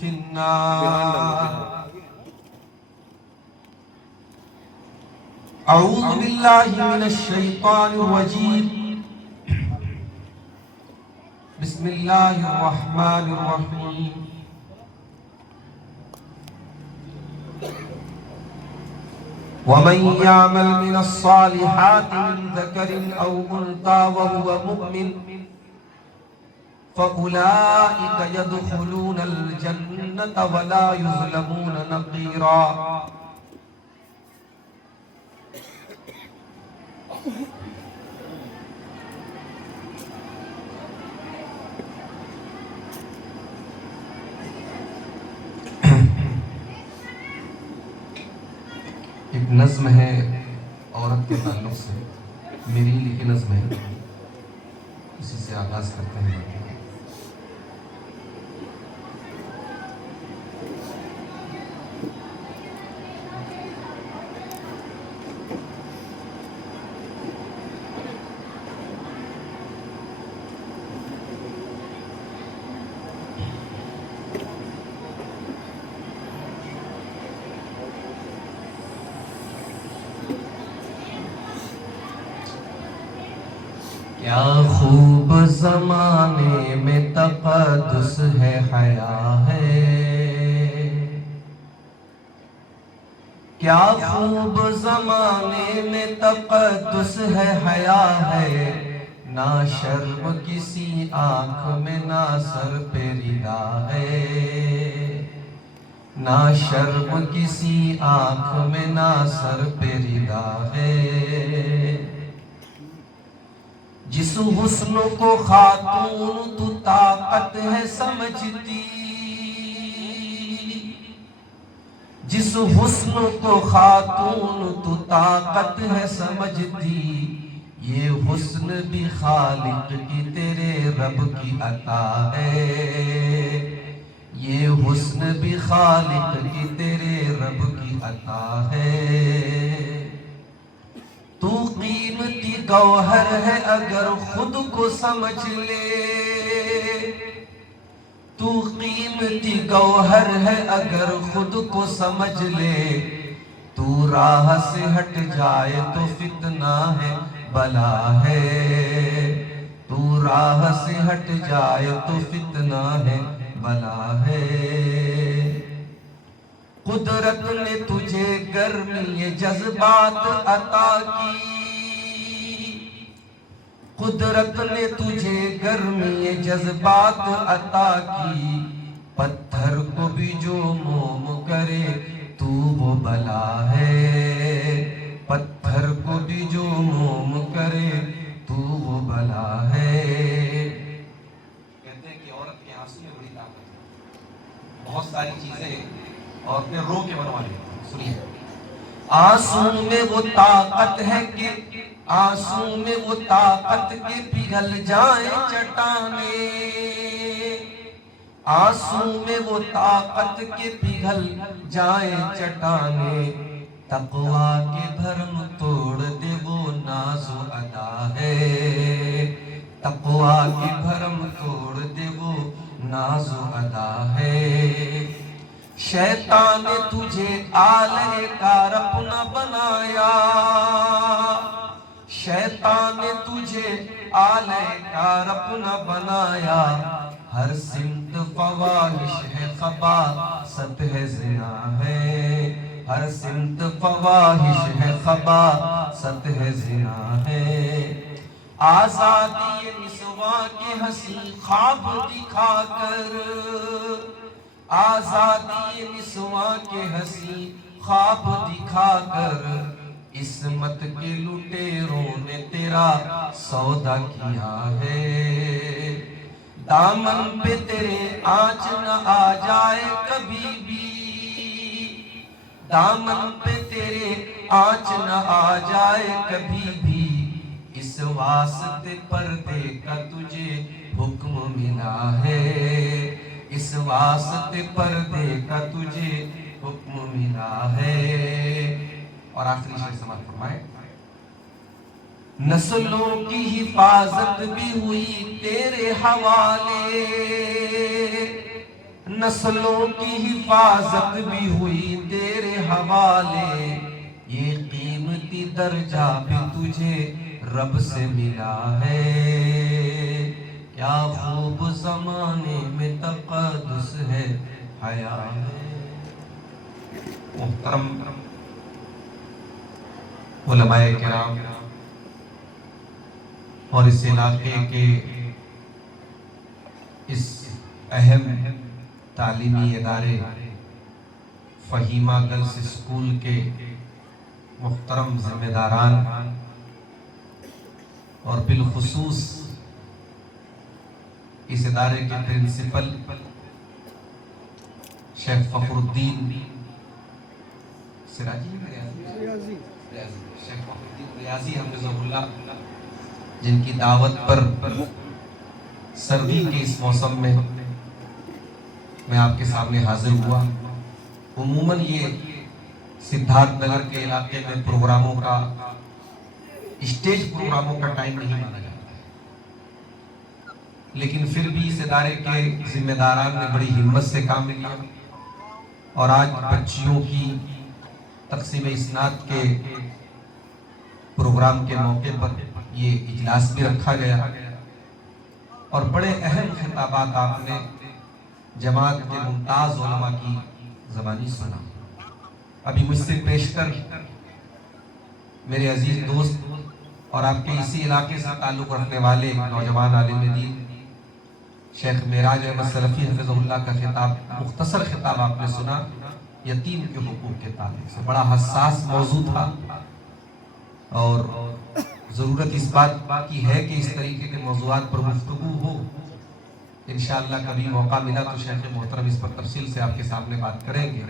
في النار أعوذ بالله من الشيطان الرجيم بسم الله الرحمن الرحيم ومن يعمل من الصالحات من ذكر أو أنثى وهو مؤمن فأولئك يدخلون الجنة ولا يظلمون نقيرا ایک نظم ہے عورت کے تعلق سے، میری لکھی نظم ہے، اسی سے آغاز کرتے ہیں۔ کیا خوب زمانے میں تقدس ہے حیا ہے، کیا خوب زمانے میں تقدس ہے حیا ہے، نہ شرم کسی آنکھ میں نہ سر پہ ردا ہے، نہ شرم کسی آنکھ میں نہ سر پہ ردا ہے، جس حسن کو خاتون تو طاقت ہے سمجھتی، جس حسن کو خاتون تو طاقت ہے سمجھتی، یہ حسن بھی خالق کی تیرے رب کی عطا ہے، یہ حسن بھی خالق کی تیرے رب کی عطا ہے، تو قیمتی گوہر ہے اگر خود کو سمجھ لے، تو قیمتی گوہر ہے اگر خود کو سمجھ لے، تو راہ سے ہٹ جائے تو فتنہ ہے بلا ہے، تو راہ سے ہٹ جائے تو فتنہ ہے بلا ہے، قدرت نے تجھے گرمی جذبات عطا کی، قدرت نے تجھے گرمی جذبات عطا کی، پتھر کو بھی جو موم کرے تو وہ بلا ہے، پتھر کو بھی جو موم کرے تو وہ بلا ہے۔ کہتے ہیں کہ عورت کے آنسو میں بڑی طاقت ہے، بہت ساری چیزیں عورتیں رو کے بنوا لیتی ہیں، سنیے۔ آنسو میں وہ طاقت ہے کہ آنسو میں وہ طاقت کے پگھل جائیں چٹانیں، آنسو میں وہ طاقت کے پگھل جائیں چٹانیں، تقویٰ کے بھرم توڑ دے وہ ناز و ادا ہے، تقویٰ کے بھرم توڑ دے وہ ناز و ادا ہے، شیطان نے تجھے آلہ کار اپنا بنایا، شیطان نے تجھے آلہ کار اپنا بنایا، ہر سمت فواہش ہے خباثت ہے زنا ہے، ہر سمت فواہش ہے خباثت ہے زنا ہے، آزادی نسواں کے حسین خواب دکھا کر، آزادی نسواں کے حسین خواب دکھا کر، عصمت کے لٹیروں نے تیرا سودا کیا ہے، دامن پہ تیرے آنچ نہ آ جائے کبھی بھی، دامن پہ تیرے آنچ نہ آ جائے کبھی بھی، اس واسطے پردے کا تجھے حکم ملا ہے، اس واسطے پردے کا تجھے حکم ملا ہے۔ اور آخری شعر سماعت فرمائے، نسلوں کی حفاظت بھی ہوئی تیرے حوالے، نسلوں کی حفاظت بھی ہوئی تیرے حوالے، یہ قیمتی درجہ بھی تجھے رب سے ملا ہے، کیا خوب زمانے میں تقدس ہے، حیا ہے۔ محترم علماء کرام اور اس علاقے کے اس اہم تعلیمی ادارے فہیمہ گرلز اسکول کے محترم ذمہ داران اور بالخصوص اس ادارے کے پرنسپل شیخ فخر الدین ریاضی حفظہ اللہ، جن کی دعوت پر سردی کے اس موسم میں میں آپ کے سامنے حاضر ہوا۔ عموماً یہ سدھارتھ نگر کے علاقے میں پروگراموں کا، اسٹیج پروگراموں کا ٹائم نہیں مانا جاتا ہے، لیکن پھر بھی اس ادارے کے ذمہ داران نے بڑی ہمت سے کام لیا اور آج بچیوں کی تقسیم اسناد کے پروگرام کے موقع پر یہ اجلاس بھی رکھا گیا اور بڑے اہم خطابات آپ نے جماعت کے ممتاز علماء کی زبانی سنا۔ ابھی مجھ سے پیش کر میرے عزیز دوست اور آپ کے اسی علاقے سے تعلق رکھنے والے نوجوان عالم دین شیخ معراج احمد سلفی حفظہ اللہ کا خطاب، مختصر خطاب آپ نے سنا یتیم کے حقوق کے تعلق سے۔ بڑا حساس موضوع تھا اور ضرورت اس بات کی ہے کہ اس طریقے کے موضوعات پر گفتگو ہو۔ انشاءاللہ کبھی موقع ملا تو شیخ محترم اس پر تفصیل سے آپ کے سامنے بات کریں گے۔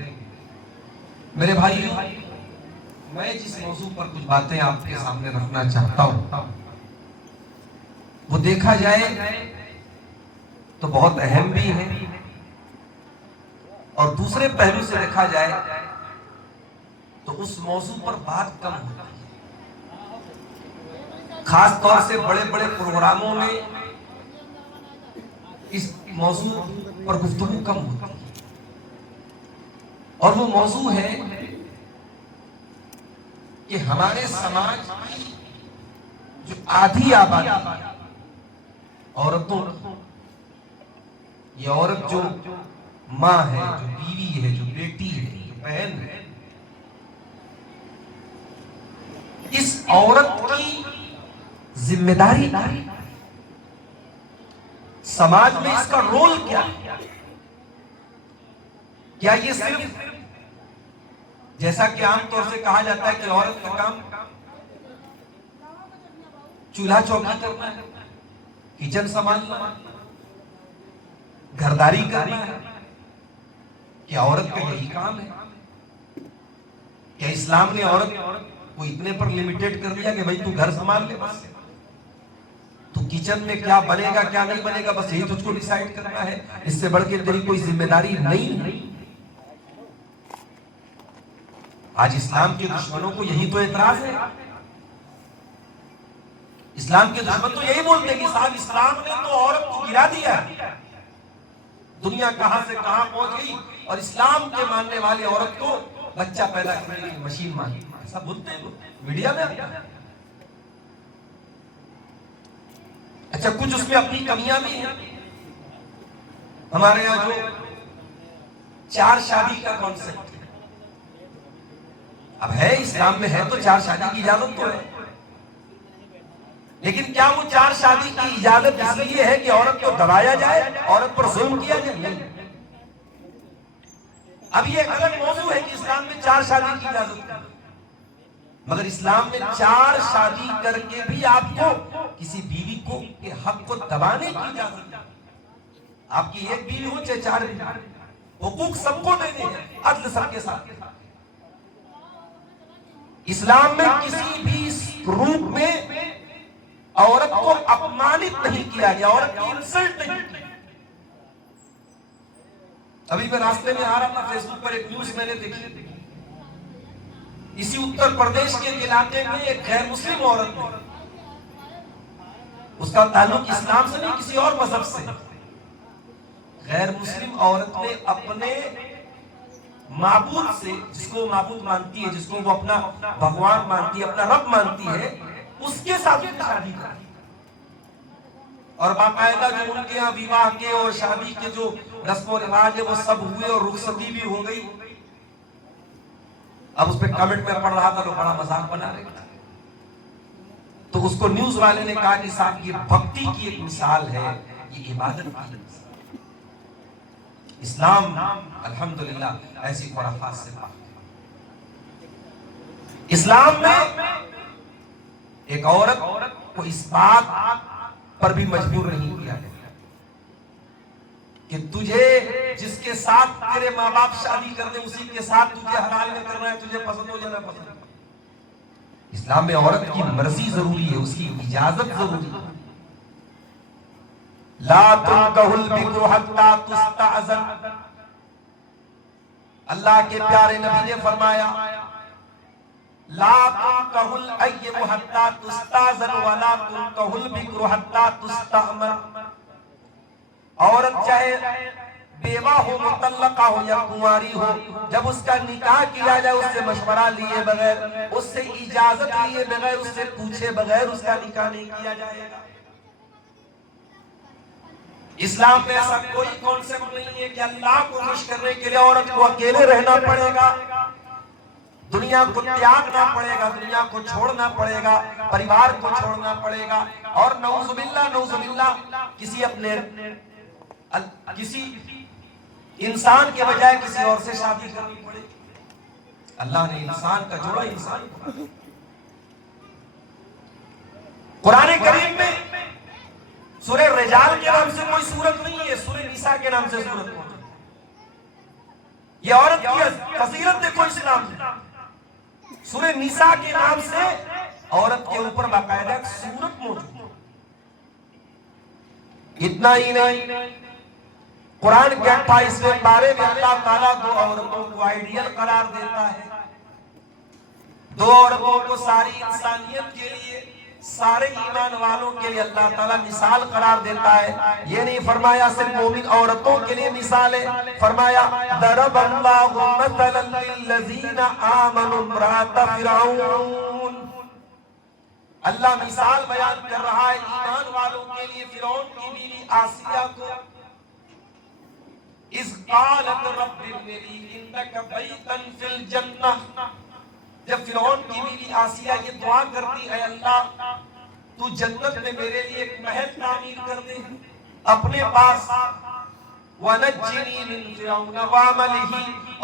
میرے بھائیو، میں جس موضوع پر کچھ باتیں آپ کے سامنے رکھنا چاہتا ہوں وہ دیکھا جائے تو بہت اہم بھی ہے اور دوسرے پہلو سے دیکھا جائے تو اس موضوع پر بات کم ہوتی ہے۔ خاص طور سے بڑے بڑے پروگراموں میں اس موضوع پر گفتگو کم ہوتی ہے اور وہ موضوع ہے کہ ہمارے سماج کی جو آدھی آبادی عورتوں، یہ عورت جو ماں ہے، جو بیوی ہے، جو بیٹی ہے، جو بہن ہے، اس عورت کی ذمہ داری سماج میں اس کا رول کیا ہے؟ کیا یہ صرف جیسا کہ عام طور سے کہا جاتا ہے کہ عورت کا کام چولہا چوکی کرنا ہے، کچن سنبھالنا، گھرداری کرنا ہے، کیا عورت کا یہی کام ہے؟ کیا اسلام نے عورت کو اتنے پر لمیٹیڈ کر دیا کہ بھائی تو گھر سنبھال لے، بس تو کچن میں کیا بنے گا کیا نہیں بنے گا بس یہی تجھ کو ڈیسائیڈ کرنا ہے، اس سے بڑھ کے تیری کوئی ذمہ داری نہیں ہے؟ آج اسلام کے دشمنوں کو یہی تو اعتراض ہے۔ اسلام کے دشمن تو یہی بولتے ہیں کہ صاحب اسلام نے تو عورت کو گرا دیا ہے، دنیا کہاں سے کہاں پہنچ گئی اور اسلام کے ماننے والے عورت کو بچہ پیدا کرنے کی مشین مانی، ایسا بولتے ہیں میڈیا میں۔ اچھا، کچھ اس میں اپنی کمیاں بھی ہیں۔ ہمارے یہاں جو 4 شادی کا کانسیپٹ ہے، اب ہے اسلام میں ہے تو 4 شادی کی اجازت تو ہے، لیکن کیا وہ 4 شادی کی اجازت اس لیے ہے کہ عورت کو دبایا جائے، عورت پر ظلم کیا جائے؟ نہیں۔ اب یہ ایک الگ موضوع ہے کہ اسلام میں 4 شادی کی اجازت ہے، مگر اسلام میں 4 شادی کر کے بھی آپ کو کسی بیوی کو کے حق کو دبانے کی اجازت ہے۔ آپ کی ایک بیوی ہو چاہے 4 بیوی، حقوق سب کو دینے ہیں، عدل سب کے ساتھ۔ اسلام میں کسی بھی روپ میں عورت کو اپمانت نہیں کیا گیا، عورت کی انسلٹ نہیں کی۔ ابھی میں راستے میں آ رہا تھا، فیس بک پر ایک نیوز میں نے دیکھی، اسی اتر پردیش کے علاقے میں ایک غیر مسلم عورت ہے، اس کا تعلق اسلام سے نہیں کسی اور مذہب سے، غیر مسلم عورت نے اپنے معبود سے، جس کو معبود مانتی ہے، جس کو وہ اپنا بھگوان مانتی ہے، اپنا رب مانتی ہے، اس کے ساتھ شادی کر، اور باقاعدہ جو ان کے یہاں وواہ کے اور شادی کے جو رسم و رواج ہے وہ سب ہوئے اور رخصتی بھی ہو گئی. اب اس پہ کمنٹ میں پڑھ رہا تھا تو بڑا مذاق بنا رہے تھا، تو اس کو نیوز والے نے کہا کہ صاحب یہ بھکتی کی ایک مثال ہے، یہ عبادت کی مثال. اسلام الحمدللہ ایسی خرافات سے پاک ہے. اسلام میں ایک عورت کو اس بات پر بھی مجبور نہیں کیا گیا کہ تجھے جس کے ساتھ تیرے ماں باپ شادی کر دیں اسی کے ساتھ تجھے حلال میں کرنا ہے، تجھے پسند ہو جانا پسند. اسلام میں عورت کی مرضی ضروری ہے، اس کی اجازت ضروری ہے. لا تنکح البکر حتی تستأذن، اللہ کے پیارے نبی نے فرمایا لا تنکح الایب حتی تستأذن ولا تنکح البکر حتی تستأمر. عورت چاہے بیوہ ہو، مطلقہ ہو یا کنواری ہو، جب اس کا نکاح کیا جائے اس سے مشورہ لیے بغیر، اس سے اجازت لیے بغیر، اس سے پوچھے بغیر اس کا نکاح نہیں کیا جائے گا. اسلام میں ایسا کوئی کانسیپٹ نہیں ہے کہ اللہ کو خوش کرنے کے لیے عورت کو اکیلے رہنا پڑے گا، دنیا کو تیاگنا پڑے گا، دنیا کو چھوڑنا پڑے گا، پریوار کو چھوڑنا پڑے گا، اور نعوذ باللہ کسی انسان کے بجائے کسی اور سے شادی کرنی پڑے. اللہ نے انسان کا جوڑا انسان کو. قرآن کریم میں سورہ رجال کے نام سے کوئی سورت نہیں ہے، سورہ نساء کے نام سے سورت موجود ہے. یہ عورت کی فضیلت دیکھو اسلام میں، سورہ نساء کے نام سے عورت کے اوپر باقاعدہ ایک سورت موجود ہے. اتنا ہی نہیں، قرآن کے 28ویں پارے میں اللہ تعالیٰ دو عورتوں کو آئیڈیل قرار دیتا ہے. دو عورتوں کو ساری انسانیت کے لیے، سارے ایمان والوں کے لیے اللہ تعالیٰ مثال قرار دیتا ہے. یہ نہیں فرمایا صرف مومن عورتوں کے لیے مثال ہے، فرمایا ضرب اللہ مثلا للذین آمنوا امرأۃ فرعون. اللہ مثال بیان کر رہا ہے ایمان والوں کے لیے فرعون کی بیوی آسیہ کو. اذ قالت رب ابن لی عندک بیتا فی الجنہ، جب فرعون کی بیوی آسیہ یہ دعا کرتی ہے اللہ تو جنت میں میرے لیے ایک محل تعمیر کر دے اپنے پاس، وَنَجِّنِي مِن فِرْعَوْنَ وَعَمَلِهِ،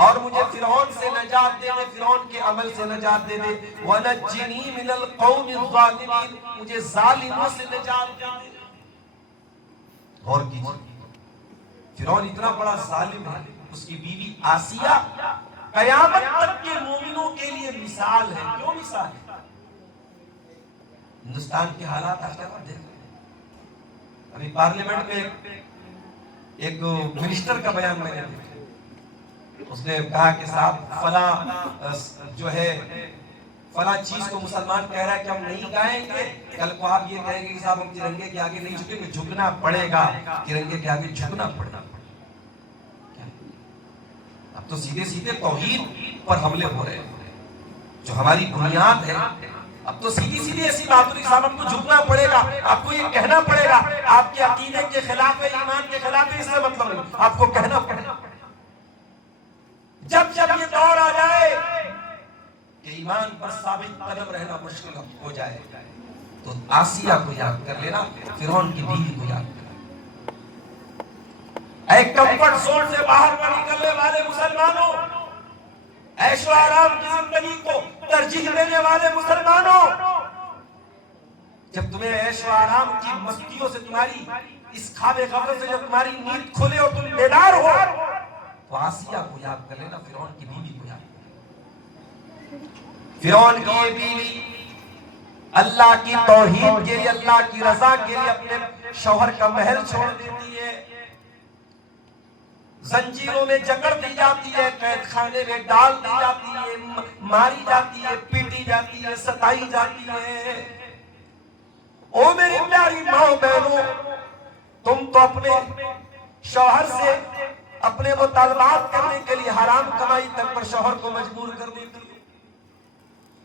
اور مجھے فرعون سے نجات دے دے، فرعون کے عمل سے نجات دے دے، وَنَجِّنِي مِنَ الْقَوْمِ الظَّالِمِينَ، مجھے ظالموں سے نجات دے دے. غور کیجئے، فرعون اتنا بڑا ظالم ہے، اس کی بیوی آسیہ قیامت تک کے مومنوں کے لیے مثال ہے. کیوں مثال ہے؟ ہندوستان کے حالات آج کل دیکھ رہے ہیں. ابھی پارلیمنٹ میں ایک منسٹر کا بیان میں نے دیکھا، اس نے کہا کہ صاحب فلاں جو ہے فلاں چیز کو مسلمان کہہ رہا ہے کہ ہم نہیں گائیں گے، کل کو آپ یہ کہیں گے کہ صاحب ہم ترنگے کے آگے نہیں جھکیں گے. جھکنا پڑے گا، ترنگے کے آگے جھکنا پڑے گا. اب تو سیدھے سیدھے توحید پر حملے ہو رہے ہیں جو ہماری بنیاد ہے. اب تو سیدھی سیدھی ایسی باتوں کی صاحب ہم کو جھکنا پڑے گا، آپ کو یہ کہنا پڑے گا آپ کے عقیدے کے خلاف ہے، ایمان کے خلاف ہے، اس سے مطلب نہیں، آپ کو کہنا پڑے گا. جب یہ دور آ جائے کہ ایمان پر ثابت قدم رہنا مشکل ہو جائے تو آسیہ کو یاد کر لینا، فرعون کی بیوی کو یاد کر لینا. ایک کمفرٹ زون سے باہر نہ نکلنے والے مسلمانوں، عیش و آرام کی زندگی کو ترجیح دینے والے مسلمانوں، جب تمہیں عیش و آرام کی مستیوں سے، تمہاری اس خواب غفلت سے جب تمہاری نیند کھلے اور تم بیدار ہو تو آسیہ کو یاد کر لینا، فرعون کی بیوی کو یاد کر لینا. فرعون کی یہ بیوی اللہ کی توحید کے لیے، اللہ کی رضا کے لیے اپنے شوہر کا محل چھوڑ دیتی ہے، زنجیروں میں جکڑ دی جاتی ہے، قید خانے میں ڈال دی جاتی ہے، ماری جاتی ہے، پیٹی جاتی ہے، ستائی جاتی ہے. او میری پیاری ماں بہنوں، تم تو اپنے شوہر سے اپنے مطالبات کرنے کے لیے حرام کمائی تک پر شوہر کو مجبور کر دیتی ہے.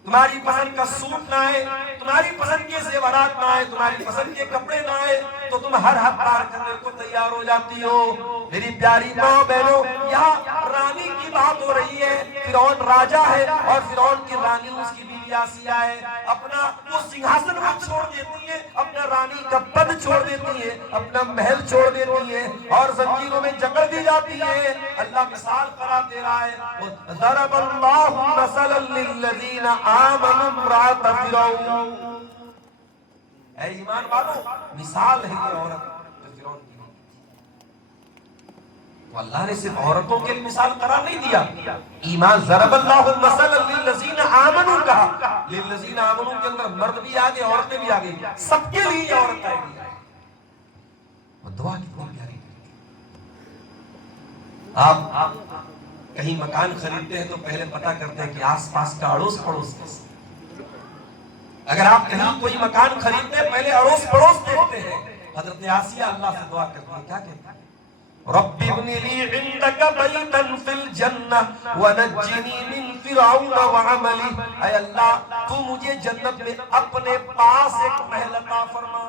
تمہاری پسند کا سوٹ نہ آئے, تمہاری پسند کے زیورات نہ آئے, تمہاری پسند کے کپڑے نہ آئے تو تم ہر حد پار کرنے کو تیار ہو جاتی ہو. میری پیاری ماں بہنوں, یہاں رانی کی بات ہو رہی ہے. فرعون راجا ہے اور فرعون کی رانی اس کی بیوی آسیہ ہے. اپنا وہ سنگھاسن کو چھوڑ دیتی ہے, اپنا رانی کا پد چھوڑ دیتی ہے, اپنا محل چھوڑ دیتی ہے اور زنجیروں میں جکڑ دی جاتی ہے. اللہ مثال قرار دے رہا ہے, ضرب اللہ مثلا للذین آمنوا امرأۃ فرعون. اے ایمان والو, مثال ہے یہ عورت جو فرعون کی. تو اللہ نے صرف عورتوں کے لیے مثال قرار نہیں دیا. ایمان ضرب اللہ مثلا للذین آمنوا کہا, للذین آمنوا کے اندر مرد بھی آگے, عورتیں بھی آگے, سب کے لیے یہ عورت آئے گی. اور دعا کتنی پیاری کرتی. آپ کہیں مکان خریدتے ہیں تو پہلے پتہ کرتے ہیں کہ آس پاس کا اڑوس پڑوس کیسا. اگر آپ کہیں کوئی مکان خریدتے ہیں پہلے اڑوس پڑوس دیکھتے ہیں. حضرت آسیہ اللہ سے دعا کرتی ہے, کیا کہتی ہے؟ رب ابن لی عندک بیتا فی الجنہ ونجنی من فرعون وعملی. اے اللہ تو مجھے جنت میں اپنے پاس ایک محل عطا فرما.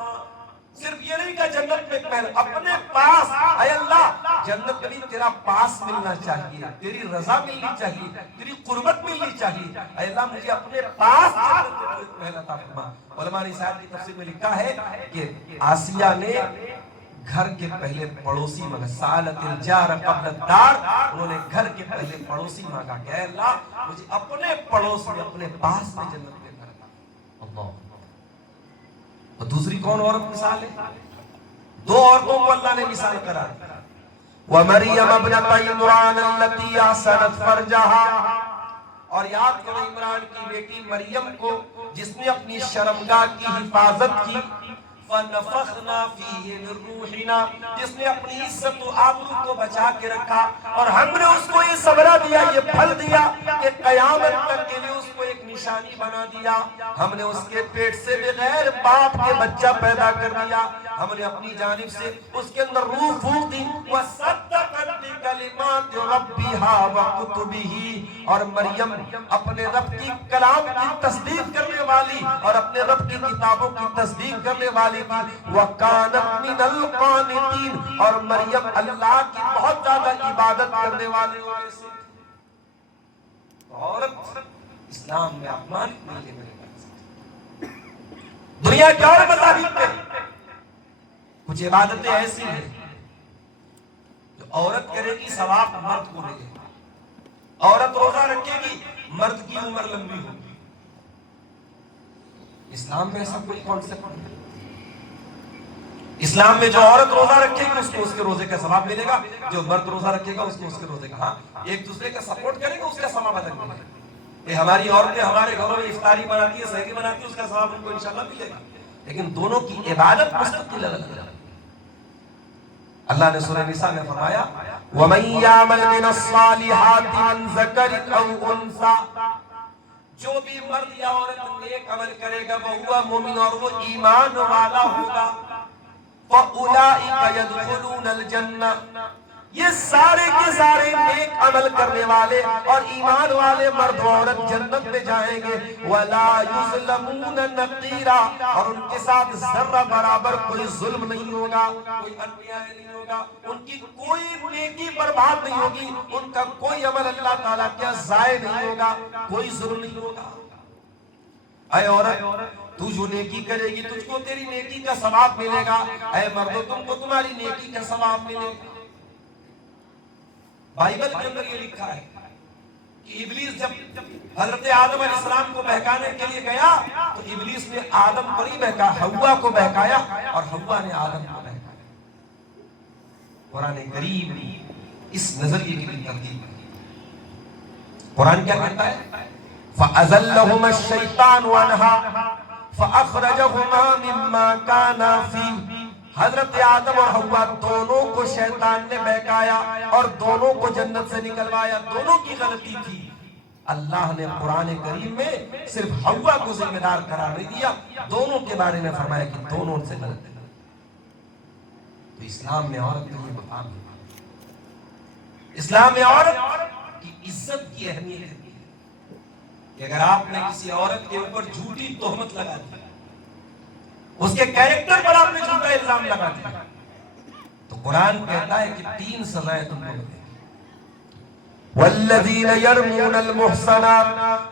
صرف یہ نہیں کہ جنت میں ایک محل, اپنے پاس. اے اللہ جنت میں تیرا پاس ملنا چاہیے, تیری رضا ملنی چاہیے, تیری قربت ملنی چاہیے. اے اللہ مجھے اپنے پاس جنت میں ایک محل عطا فرما. علماء نے اس آیت کی تفسیر میں لکھا ہے کہ آسیہ نے گھر کے پہلے پڑوسی مانگا, سالت الجار قبل الدار. انہوں نے گھر کے پہلے پڑوسی مانگا کہ اے اللہ مجھے اپنے پڑوس میں, اپنے پاس میں جنت میں گھر عطا. اللہ. اور دوسری کون عورت مثال ہے؟ دو عورتوں کو اللہ نے مثال قرار دیا. وَمَرْيَمَ ابْنَتَ عِمْرَانَ الَّتِي أَحْسَنَتْ فَرْجَهَا. اور یاد کرو عمران کی بیٹی مریم کو جس نے اپنی شرمگاہ کی حفاظت کی. فَنَفَخْنَا فِيهِ مِن رُوحِنَا, جس نے اپنی عزت و آبرو کو بچا کے رکھا اور ہم نے اس کو یہ ثمرہ دیا, یہ پھل دیا کہ قیامت تک کے لیے اس کو ایک نشانی بنا دیا. ہم نے اس کے پیٹ سے بغیر باپ کے بچہ پیدا کر دیا. ہم نے اپنی جانب سے اس کے اندر روح پھونک دی. وَصَدَّقَتْ بِكَلِمَاتِ رَبِّهَا وَكُتُبِهِ. اور مریم اپنے رب کی کلام کی تصدیق کرنے والی اور اپنے رب کی کتابوں کی تصدیق کرنے والی تھی. وَكَانَتْ مِنَ الْقَانِتِينَ. اور مریم اللہ کی بہت زیادہ عبادت کرنے والی میں سے. عورت اسلام میں اپمانت نہیں ہے. دنیا کے اور مذاہب میں کچھ عبادتیں ایسی ہیں جو عورت کرے گی ثواب مرد کو ملے گا. عورت روزہ رکھے گی, مرد کی عمر لمبی ہوگی. اسلام میں ایسا کوئی کانسیپٹ نہیں. اسلام میں جو عورت روزہ رکھے گی اس کو اس کے روزے کا ثواب ملے گا, جو مرد روزہ رکھے گا اس کو اس کے روزے کا. ہاں ایک دوسرے کا سپورٹ کرے گا, اس کا ثواب ادا ملے گا. کہ ہماری عورتیں ہمارے گھروں میں افطاری بناتی ہے, سحری بناتی ہے, اس کا ثواب ان کو انشاءاللہ ملے گا. لیکن دونوں کی عبادت مستقل الگ ہے. اللہ نے سورہ نساء میں فرمایا وَمَن يَعْمَلْ مِنَ الصَّالِحَاتِ مِن ذَكَرٍ أَوْ أُنثَىٰ. جو بھی مرد یا عورت نیک عمل کرے گا وَهُوَ مُؤْمِنٌ, اور وہ ایمان والا ہوگا. فَأُولَٰئِكَ يَدْخُلُونَ الْجَنَّةَ. یہ سارے کے سارے نیک عمل کرنے والے اور ایمان والے مرد و عورت جنت میں جائیں گے. وَلَا يُظْلَمُونَ نَقِيرًا. اور ان کے ساتھ ذرہ برابر کوئی ظلم نہیں ہوگا, کوئی انیاء نہیں ہوگا, ان کی کوئی نیکی برباد نہیں ہوگی, ان کا کوئی عمل اللہ تعالیٰ کیا ضائع نہیں ہوگا, کوئی ظلم نہیں ہوگا. اے عورت تو جو نیکی کرے گی تجھ کو تیری نیکی کا ثواب ملے گا. اے مردو تم کو تمہاری نیکی کا ثواب ملے گا. بائبل کے اندر یہ لکھا ہے کہ ابلیس جب حضرت آدم علیہ السلام کو بہکانے کے لیے گیا تو ابلیس نے آدم کو نہیں بہکا, حوا کو بہکایا اور حوا نے آدم کو بہکایا. قرآن کریم اس نظریے کی بھی ترتیب ہے. قرآن کیا کہتا ہے فَأَزَلَّهُمَا الشَّيْطَانُ عَنْهَا فَأَخْرَجَهُمَا مِمَّا كَانَا فِيهِ. حضرت آدم اور حوا دونوں کو شیطان نے بہکایا اور دونوں کو جنت سے نکلوایا. دونوں کی غلطی تھی. اللہ نے قرآن کریم میں صرف حوا کو ذمہ دار قرار نہیں دیا, دونوں کے بارے میں فرمایا کہ دونوں سے غلط ہے. تو اسلام میں عورت کا یہ مقام ہے. اسلام میں عورت کی عزت کی اہمیت ہے کہ اگر آپ نے کسی عورت کے اوپر جھوٹی تہمت لگا دی, اس کے کیریکٹر پر آپ نے جھوٹا الزام لگا دیا, تو قرآن کہتا ہے کہ 3 سزائیں تم کو ملیں. والذین یرمون المحصنات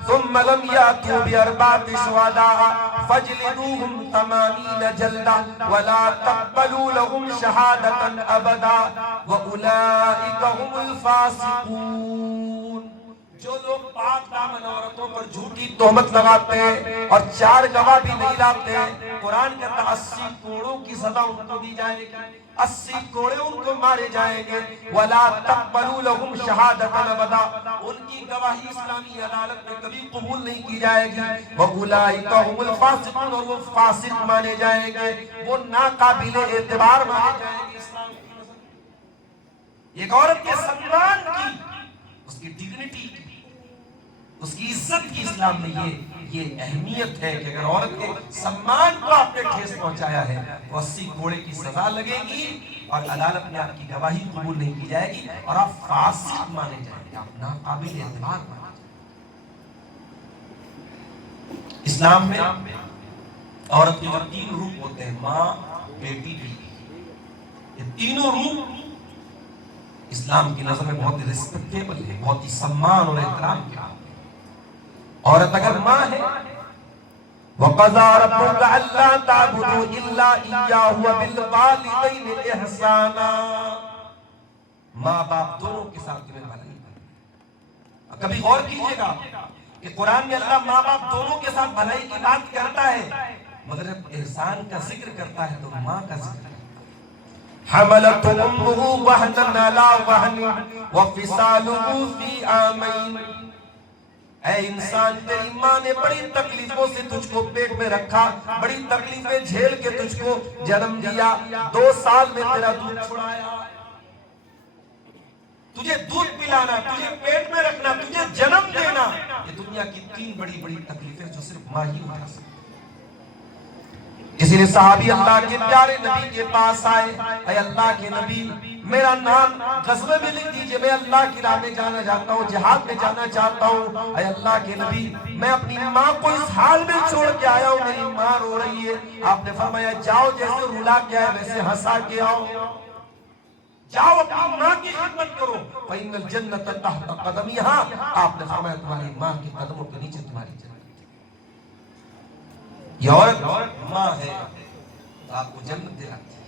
ثم لم یاتوا باربعۃ شہداء فاجلدوہم 80 جلدہ ولا تقبلوا لهم شہادۃ ابدا واولئک هم الفاسقون. جو لوگ پاک دامن عورتوں پر جھوٹی تہمت لگاتے ہیں اور 4 گواہ بھی نہیں لاتے ہیں, قرآن کہتا ہے 80 کوڑوں کی سزا ان کو دی جائے گی, 80 کوڑے ان کو مارے جائیں گے. وَلَا تَقْبَلُوا لَهُمْ شَهَادَةً أَبَدًا, ان کی گواہی اسلامی عدالت میں کبھی قبول نہیں کی جائے گی. وَأُولَٰئِكَ هُمُ الْفَاسِقُونَ, اور وہ فاسق مانے جائیں گے, وہ ناقابل اعتبار مانے جائیں گے. اسلام کی نظر ایک عورت کے سنمان کی, اس کی ڈگنیٹی کی, اس کی عزت کی اسلام میں یہ اہمیت ہے کہ اگر عورت کے سمان کو آپ نے ٹھیس پہنچایا ہے تو 80 کوڑے کی سزا لگے گی اور عدالت میں آپ کی گواہی قبول نہیں کی جائے گی اور آپ فاسق مانے جائیں گے, آپ ناقابل اعتبار مانے جائیں گے. اسلام میں عورت کے جو 3 روپ ہوتے ہیں, ماں, بیٹی, بیوی, یہ تینوں روپ اسلام کی نظر میں بہت ہی ریسپیکٹیبل ہے, بہت ہی سمان اور احترام کے. عورت اگر ماں ہے, وَقَضَىٰ رَبُّكَ أَلَّا تَعْبُدُوا إِلَّا إِيَّاهُ وَبِالْوَالِدَيْنِ إِحْسَانًا, ماں باپ دونوں کے ساتھ تمہیں بھلائی کرے. کبھی غور کیجئے گا کہ قرآن میں اللہ ماں باپ دونوں کے ساتھ بھلائی کی بات کرتا ہے, مگر احسان کا ذکر کرتا ہے تو ماں کا ذکر کرتا ہے. حَمَلَتْهُ أُمُّهُ وَهْنًا عَلَىٰ وَهْنٍ وَفِصَالُهُ فِي عَامَيْنِ. اے انسان, تیری ماں نے بڑی تکلیفوں سے تجھ کو پیٹ میں رکھا, بڑی تکلیفیں جھیل کے تجھ کو جنم دیا, 2 سال میں تیرا دودھ چھڑایا, تجھے دودھ پلانا, تجھے پیٹ میں رکھنا, تجھے جنم دینا, یہ دنیا کی 3 بڑی بڑی تکلیفیں جو صرف ماں ہی اٹھا سکتی. کسی نے صحابی اللہ کے پیارے نبی کے پاس آئے, اے اللہ کے نبی, میرا نام غزوے میں لکھ دیجئے, میں اللہ کی راہ میں جانا چاہتا ہوں, جہاد میں جانا چاہتا ہوں. اے اللہ کے نبی, میں اپنی ماں کو اس حال میں چھوڑ کے آیا ہوں, میری ماں رو رہی ہے. آپ نے فرمایا جاؤ, جیسے رلا کے آئے ویسے ہنسا کے آؤ, جاؤ اپنی ماں کی خدمت کرو. فَإِنَّ الْجَنَّةَ تَحْتَ قَدَمِهَا, آپ نے فرمایا تمہاری ماں کے قدموں کے نیچے تمہاری جنت. یہ عورت ماں ہے تو آپ کو جنت دلاتی ہے,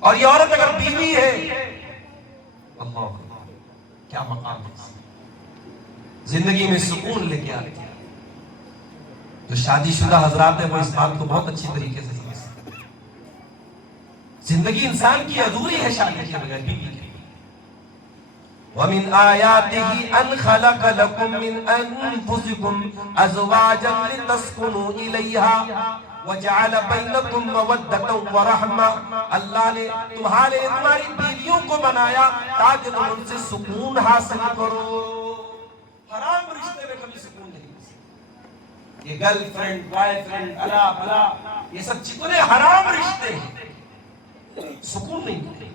اور یہ عورت اگر بیوی ہے, اللہ کیا مقام ہے, زندگی میں سکون لے کے آتی ہے. جو شادی شدہ حضرات ہیں وہ اس بات کو بہت اچھی طریقے سے سمجھتے ہیں. زندگی انسان کی ادھوری ہے شادی کے بغیر, بیوی کے. وَمِنْ آيَاتِهِ أَنْ خَلَقَ لَكُم مِّنْ أَنفُسِكُمْ أَزْوَاجًا لِتَسْكُنُوا إِلَيْهَا وَجَعَلَ بَيْنَكُم مَّوَدَّةً وَرَحْمَةً, اللہ نے تمہاری بیویوں کو بنایا تاکہ تم ان سے سکون حاصل کرو. حرام رشتے میں کبھی سکون نہیں مل سکتا. یہ گرل فرینڈ, بوائے فرینڈ, الا بلا, یہ سب جتنے حرام رشتے ہیں, سکون نہیں ملتا.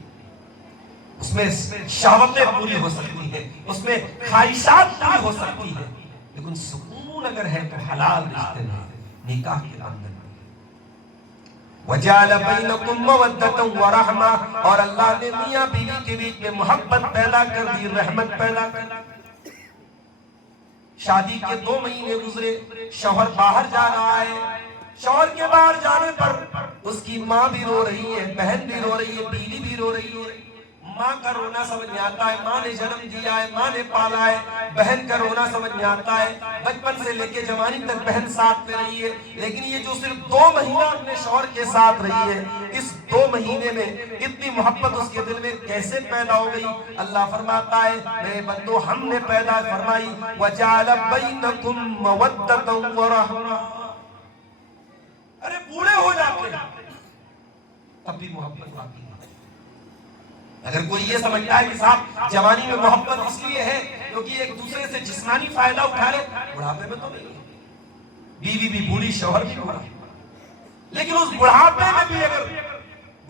اس میں شہوتیں پوری ہو سکتی ہیں, اس میں خواہشات پوری ہو سکتی ہیں, لیکن سکون اگر ہے تو حلال رشتے میں, نکاح کے اندر. وَجَعَلَ بَيْنَكُم مَّوَدَّةً وَرَحْمَةً, اور اللہ نے میاں بیوی کے بیچ میں محبت پیدا کر دی, رحمت پیدا کر دی. شادی کے 2 مہینے گزرے, شوہر باہر جا رہا ہے, شوہر کے باہر جانے پر اس کی ماں بھی رو رہی ہے, بہن بھی رو رہی ہے, بیوی بھی رو رہی ہے. ماں کا رونا سمجھ میں آتا ہے, ماں نے جنم دیا ہے, ماں نے پالا ہے. بہن کا رونا سمجھ میں آتا ہے, بچپن سے لے کے جوانی تک بہن ساتھ میں رہی ہے, لیکن یہ جو صرف 2 مہینہ اپنے شوہر کے ساتھ رہی ہے, اس 2 مہینے میں اتنی محبت اس کے دل میں کیسے پیدا ہو گئی. اللہ فرماتا ہے, میرے بندو, ہم نے پیدا فرمائی وَجَعَلَ بَيْنَكُم مَّوَدَّةً وَرَحْمَةً. ارے بوڑھے ہو جاتے ہیں تب بھی محبت باقی ہے. اگر کوئی یہ سمجھتا ہے کہ صاحب جوانی میں محبت اس لیے ہے کیونکہ ایک دوسرے سے جسمانی فائدہ اٹھا لے, بڑھاپے میں تو نہیں ہے. بیوی بھی بوڑھی, شوہر بھی بوڑھا, لیکن اس بڑھاپے میں بھی اگر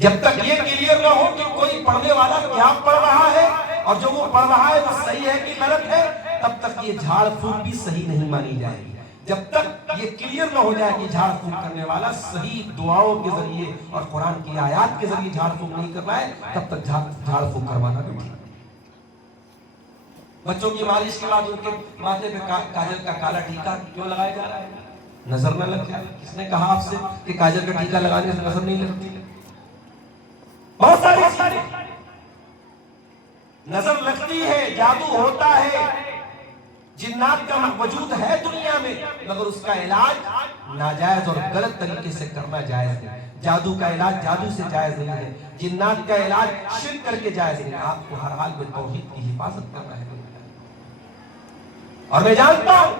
جب تک یہ کلیئر نہ ہو کہ کوئی پڑھنے والا کیا پڑھ رہا ہے اور جو وہ پڑھ رہا ہے وہ صحیح ہے کہ غلط ہے، تب تک یہ جھاڑ پھونک بھی صحیح نہیں مانی جائے گی۔ جب تک یہ کلیئر نہ ہو جائے کہ جھاڑ پھونک کرنے والا صحیح دعاؤں کے ذریعے اور قرآن کی آیات کے ذریعے جھاڑ پھونک نہیں کر رہا ہے، تب تک جھاڑ پھونک کروانا بھی ٹھیک۔ بچوں کی مالش کے بعد ان کے ماتھے پہ کاجل کا کالا ٹیکا کیوں لگایا جا رہا ہے؟ نظر نہ لگ جائے۔ کس نے کہا آپ سے کہ کاجل کا ٹیکا لگانے سے نظر نہیں لگتی؟ بہت ساری چیزیں نظر لگتی ہے، جادو ہوتا ہے، جنات کا وجود ہے دنیا میں، مگر اس کا علاج ناجائز اور غلط طریقے سے کرنا جائز ہے۔ جادو کا علاج جادو سے جائز نہیں ہے، جنات کا علاج شرک کر کے جائز نہیں ہے۔ آپ کو ہر حال میں توحید کی حفاظت کرنا ہے۔ اور میں جانتا ہوں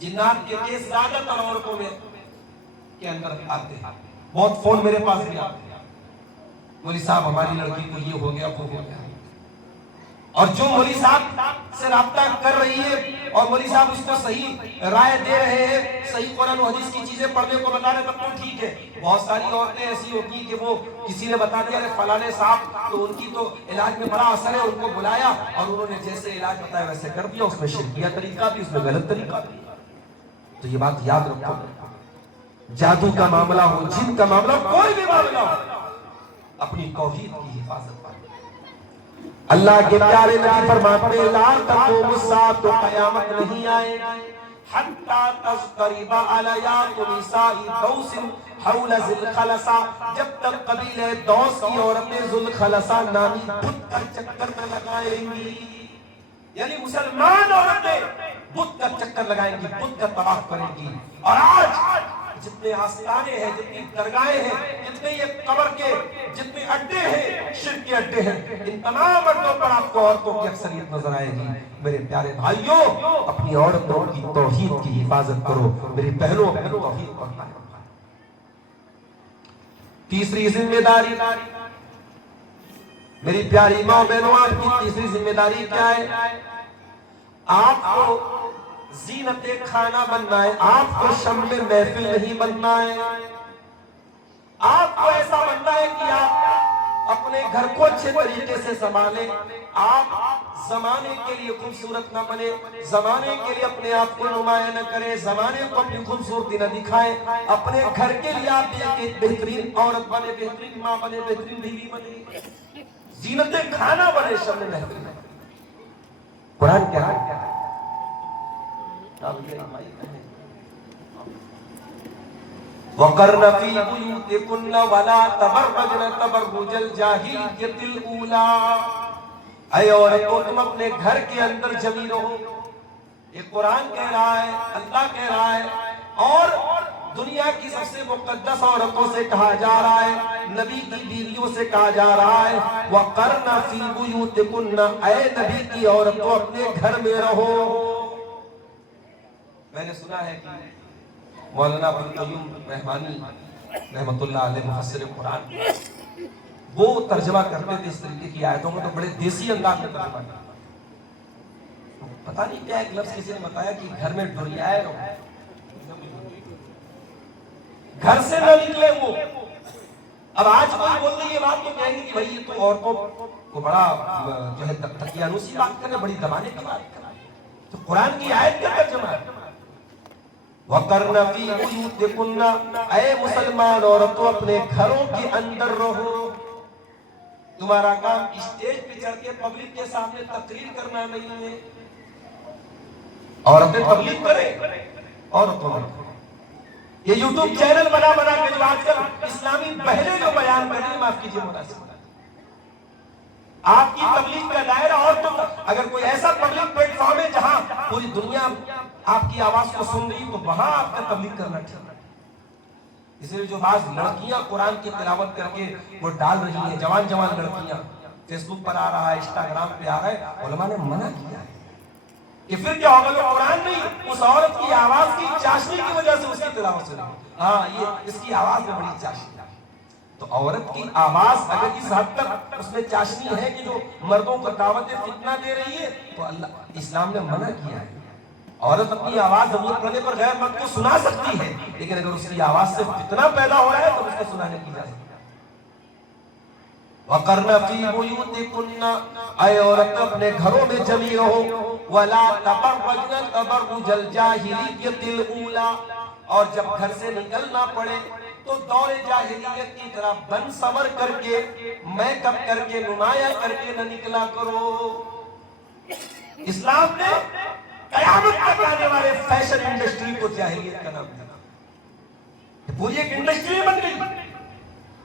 جنات کے کیس زیادہ تر عورتوں میں کے اندر آتے ہیں، بہت فون میرے پاس بھی آتے ہیں، مولوی صاحب ہماری لڑکی کو یہ ہو گیا وہ ہو گیا، اور جو مولوی صاحب سے رابطہ کر رہی ہے اور مولوی صاحب اس کو صحیح رائے دے رہے ہیں، صحیح قرآن و حدیث کی چیزیں پڑھنے کو بتا رہے ہیں، تب تو ٹھیک ہے۔ بہت ساری عورتیں ایسی ہوتی ہیں کہ وہ کسی نے بتا دیا کہ فلانے صاحب تو ان کی تو علاج میں بڑا اثر ہے، ان کو بلایا اور انہوں نے جیسے علاج بتایا ویسے کر دیا، اس میں شرکیہ طریقہ بھی، اس میں غلط طریقہ بھی۔ تو یہ بات یاد رکھو، جادو کا معاملہ ہو، جن کا معاملہ ہو، کوئی بھی معاملہ ہو، اپنی توحید کی حفاظت پر۔ اللہ کے پیارے نبی فرماتے ہیں لا تقوم الساعة، قیامت نہیں آئے حتی تضطرب علیات نساء دوس حول ذی الخلصہ، جب تک قبیلہ دوس کی عورتیں ذو الخلصہ نامی بت کا چکر نہ لگائیں گی، یعنی مسلمان عورتیں بت کا چکر لگائیں گی، بت کا طواف کریں گی۔ اور آج جتنے آستانے ہیں، جتنی درگاہیں ہیں، جتنے یہ قبر کے جتنے اڈے ہیں، شرک کے اڈے ہیں، ان تمام اڈوں پر آپ کو عورتوں کی اکثریت نظر آئے گی۔ میرے پیارے بھائیوں، اپنی عورتوں کی توحید کی حفاظت کرو، میری بہنوں اپنی توحید پر قائم۔ تیسری ذمہ داری، میری پیاری ماں بہنوں، آپ کی تیسری ذمہ داری کیا ہے؟ آپ کو زینت کھانا بننا ہے، آپ کو شمع محفل نہیں بننا ہے، آپ کو ایسا بننا ہے کہ آپ اپنے گھر کو اچھے طریقے سے سنبھالیں، آپ زمانے کے لیے خوبصورت نہ بنے، زمانے کے لیے اپنے آپ کو نمایاں نہ کریں، زمانے کو اپنی خوبصورتی نہ دکھائیں، اپنے گھر کے لیے آپ ایک بہترین عورت بنے، بہترین ماں بنے، بہترین بیوی بنے، زینت کھانا بنے، شمع محفل بنے۔ قرآن کیا ہے؟ وَقَرْنَ فِي بُيُوتِكُنَّ وَلَا تَبَرَّجْنَ تَبَرُّجَ الْجَاهِلِيَّةِ الْأُولَىٰ، اے عورتوں تم اپنے گھر کے اندر جمی رہو، یہ قرآن کہہ رہا ہے، اللہ کہہ رہا ہے، اور دنیا کی سب سے مقدس عورتوں سے کہا جا رہا ہے، نبی کی بیویوں سے کہا جا رہا ہے وَقَرْنَ فِي بُيُوتِكُنَّ، اے نبی کی عورتوں اپنے گھر میں رہو۔ میں نے سنا ہے کہ مولانا ابوالقیوم رحمانی رحمت اللہ علیہ مفسر قرآن وہ ترجمہ کرتے تھے اس طریقے کی آیتوں کو، تو بڑے دیسی انداز میں ترجمہ کرتے، پتہ نہیں کیا ایک لفظ کسی نے بتایا کہ گھر میں ڈوریائے رہو، گھر سے نہ نکلے وہ۔ اب آج کوئی بول رہی یہ بات تو کہیں گے کہ بھائی یہ تو عورتوں کو بڑا جو ہے تقیانوسی بات کرنے، بڑی دبانے کی بات کرنے، تو قرآن کی آیت کا ترجمہ ہے وَقَرْنَ فِي بُيُوتِكُنَّ، اے مسلمان عورتوں اپنے گھروں کے اندر رہو۔ تمہارا کام اسٹیج پہ چڑھ کے پبلک کے سامنے تقریر کرنا نہیں ہے، عورتیں تبلیغ کریں، عورتوں نے یہ یوٹیوب چینل بنا کے جو آج کل اسلامی بہنیں جو بیان کر رہی ہیں، معاف کیجیے مناسب آپ کی تبلیغ کا دائرہ عورتوں کا، اگر کوئی ایسا پبلک پلیٹ فارم ہے جہاں پوری دنیا آپ کی آواز کو سن رہی تو وہاں آپ کا تبلیغ کرنا ٹھیک ہے۔ اس لیے جو بعض لڑکیاں قرآن کی تلاوت کر کے وہ ڈال رہی ہیں، جوان لڑکیاں فیس بک پر آ رہا ہے، انسٹاگرام پہ آ رہا ہے، علماء نے منع کیا ہے کہ پھر کیا ہوگا، تو قرآن نہیں، اس عورت کی آواز کی چاشنی کی وجہ سے اس کی تلاوت سے نہیں، ہاں یہ اس کی آواز میں بڑی چاشنی ہے۔ تو عورت کی آواز اگر اس حد تک اس میں چاشنی ہے کہ جو مردوں کو دعوت فتنہ دے رہی ہے، تو اللہ اسلام نے منع کیا ہے۔ عورت اپنی آواز ضرورت پڑنے پر غیر مرد کو سنا سکتی ہے، لیکن اگر اس کی آواز سے فتنہ پیدا ہو رہا ہے تو اس کو سنانے کی اجازت ہے۔ وَقَرْنَ فِي بُيُوتِكُنَّ، اے عورت اپنے گھروں میں جمی رہو، وَلَا تَبَرَّجْنَ تَبَرُّجَ الْجَاهِلِيَّةِ الْأُولَىٰ، اور جب گھر سے نکلنا پڑے تو دور جاہلیت کی طرح بن سمر کر کے، میک اپ کر کے، نمایاں کر کے نہ نکلا کرو۔ اسلام نے قیامت تک آنے والے فیشن انڈسٹری کو جاہلیت کا نام دیا، پوری ایک انڈسٹری بن گئی۔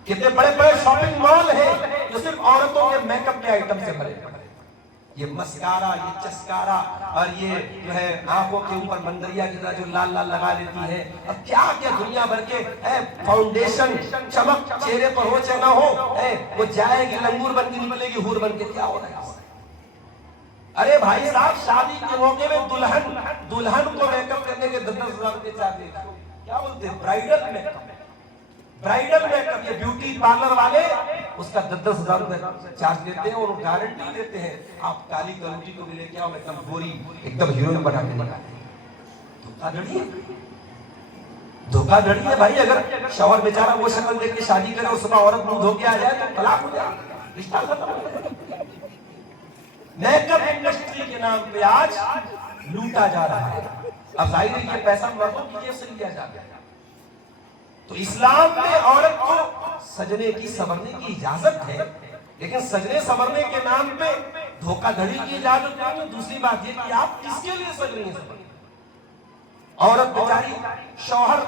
کتنے بڑے بڑے شاپنگ مال ہیں جو صرف عورتوں کے میک اپ کے آئٹم سے بھرے، یہ مسکارا، یہ چسکارا، اور یہ جو ہے آنکھوں کے اوپر مندریا کی طرح جو لال لال لگا لیتی ہے، اب کیا کیا دنیا بھر کے فاؤنڈیشن، چمک چہرے پر ہو چاہے نہ ہو، وہ جائے گی لنگور بن کے نکلے گی، ہور بن کے، کیا ہو رہا ہے؟ ارے بھائی صاحب، شادی کے موقع میں دلہن کو میک اپ کرنے کے 10,000 روپے چاہتے ہیں، کیا بولتے ہیں؟ Bridal make up, bridal make up, یہ بیوٹی پارلر والے اس کا 10,000 روپے چارج دیتے ہیں، اور وہ گارنٹی دیتے ہیں آپ کالی کلوٹی کو بھی لے کے آؤ، ایک دم گوری، ایک دم ہیروئن بنا کے نکالیں۔ دھوکہ دھڑی ہے، دھوکہ دھڑی ہے بھائی۔ اگر شوہر بیچارہ وہ شکل دیکھ کے شادی کرے اور صبح عورت منہ دھو کے آ جائے تو طلاق ہو جائے، رشتہ ختم ہو جائے۔ میک اپ انڈسٹری کے نام پہ آج لوٹا جا رہا ہے۔ اب ظاہر ہے یہ پیسہ مردوں کی جیب سے لیا جاتا ہے۔ تو اسلام میں عورت کو سجنے کی سنورنے کی اجازت ہے، لیکن سجنے سنورنے کے نام پہ دھوکہ دھڑی کی اجازت نہیں ہے۔ دوسری بات یہ کہ آپ کس کے لیے سج رہی ہیں؟ عورت بیچاری، شوہر،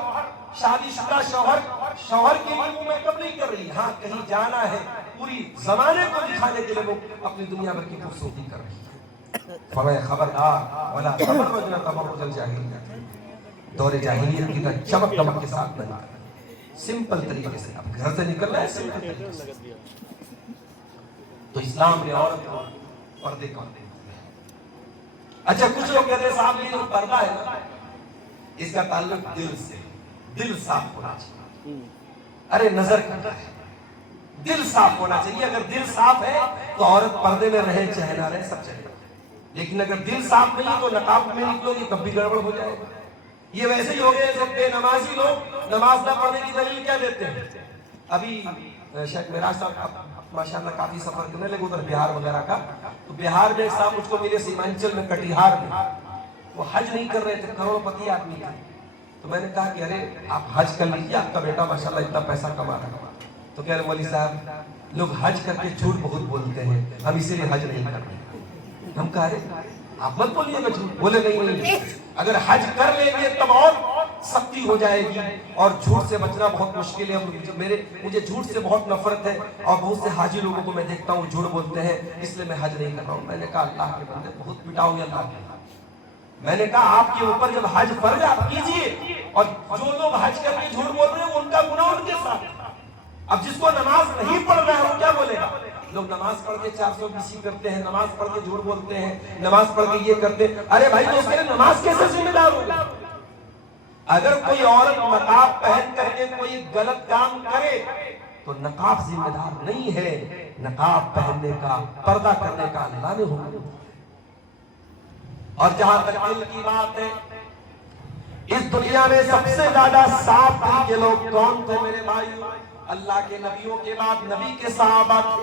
شادی شدہ شوہر کے لیے وہ میک اپ نہیں کر رہی، ہاں کہیں جانا ہے، پوری زمانے کو دکھانے کے لیے وہ اپنی دنیا بھر کی خوبصورتی کر رہی ہے۔ فرمایا خبردار، ولا تبرجن تبرج الجاہلیہ، دور جاہلیت کی طرح چمک دمک کے ساتھ بنا، سمپل طریقے سے اب گھر سے نکلنا ہے، سمپل طریقے سے۔ تو اسلام نے عورت کو پردے کا دیا۔ اچھا کچھ لوگ کہتے ہیں صاحب یہ جو پردہ ہے نا، اس کا تعلق دل سے، دل صاف ہونا چاہیے۔ ارے نظر کرنا ہے، دل صاف ہونا چاہیے۔ اگر دل صاف ہے تو عورت پردے میں رہے چاہے نہ رہے سب چلے گا، لیکن اگر دل صاف نہیں تو نقاب میں نکلو گی تب بھی گڑبڑ ہو جائے گا۔ یہ ویسے ہی ہو گئے جب بے نمازی لوگ نماز نہ پڑھنے کی دلیل کیا دیتے ہیں۔ ابھی شیخ معراج صاحب ماشاءاللہ کافی سفر کرنے لگے ادھر بہار وغیرہ کا، تو بہار میں صاحب مجھ کو ملے سیمانچل میں، کٹیہار میں، وہ حج نہیں کر رہے تھے، کروڑ پتی آدمی تھے۔ تو میں نے کہا کہ ارے آپ حج کر لیجیے، آپ کا بیٹا ماشاءاللہ اتنا پیسہ کما رہا ہے۔ تو کہہ رہے مولوی صاحب لوگ حج کر کے جھوٹ بہت بولتے ہیں، ہم اسی لیے حج نہیں کر رہے۔ ہم کہا رہے آپ مت بولیے گا جھوٹ، بولے نہیں، اگر حج کر لیں گے تب اور سختی ہو جائے گی، اور جھوٹ سے بچنا بہت مشکل ہے۔ مجھے جھوٹ سے بہت نفرت ہے، اور بہت سے حاجی لوگوں کو میں دیکھتا ہوں جھوٹ بولتے ہیں، اس لیے میں حج نہیں کر رہا ہوں۔ میں نے کہا اللہ کے بندے بہت پٹاؤ گے اللہ کے۔ میں نے کہا آپ کے اوپر جب حج فرض ہے آپ کیجئے، اور جو لوگ حج کر کے جھوٹ بول رہے ہیں ان کا گناہ ان کے ساتھ۔ اب جس کو نماز نہیں پڑھ رہا ہے وہ کیا بولے گا؟ لوگ نماز پڑھ کے 420 کرتے ہیں، نماز پڑھ کے جھوٹ بولتے ہیں، نماز پڑھ کے یہ کرتے ہیں۔ ارے بھائی تو اس کے لیے نماز کیسے ذمہ دار ہوگا؟ اگر کوئی عورت نقاب پہن کر کے کوئی غلط کام کرے تو نقاب ذمہ دار نہیں ہے، نقاب پہننے کا، پردہ کرنے کا اللہ نے حکم۔ اور جہاں تک دل کی بات ہے، اس دنیا میں سب سے زیادہ صاف دل کے لوگ کون تھے میرے بھائیو؟ اللہ کے نبیوں کے بعد نبی کے صحابہ تھے۔